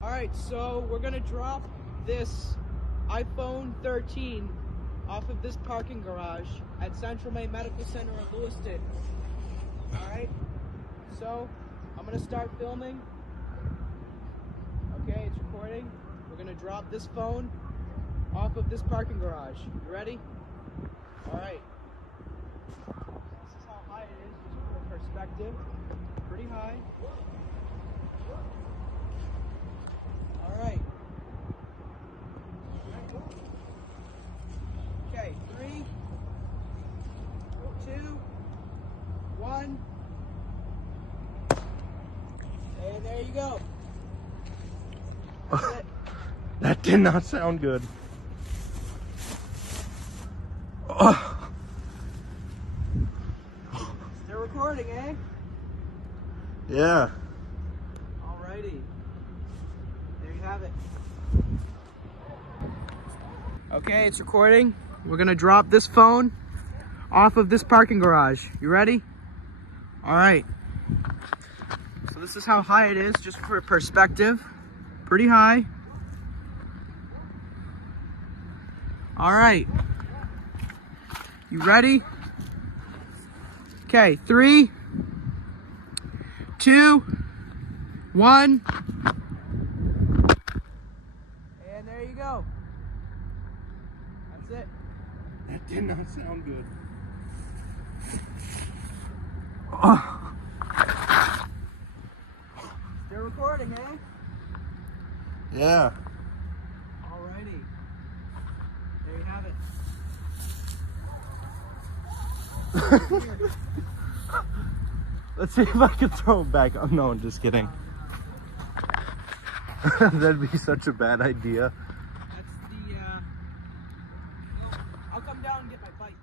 Alright, so we're gonna drop this iPhone 13 off of this parking garage at Central Maine Medical Center in Lewiston. Alright, so I'm gonna start filming. Okay, it's recording. We're gonna drop this phone off of this parking garage. You ready? Alright. This is how high it is, just for perspective. Pretty high. Alright. Okay, 3, 2, 1. And there you go. That's it. That did not sound good. Oh. Still recording, eh? Yeah. Alrighty. There you have it. Okay, it's recording. We're gonna drop this phone off of this parking garage. You ready? Alright. So this is how high it is, just for perspective. Pretty high. Alright. You ready? Okay, 3, 2, 1. And there you go. That's it. That did not sound good. Oh. Still recording, eh? Yeah. Alrighty. There you have it. Let's see if I can throw it back. Oh, no, I'm just kidding. That'd be such a bad idea. That's the, I'll come down and get my bike.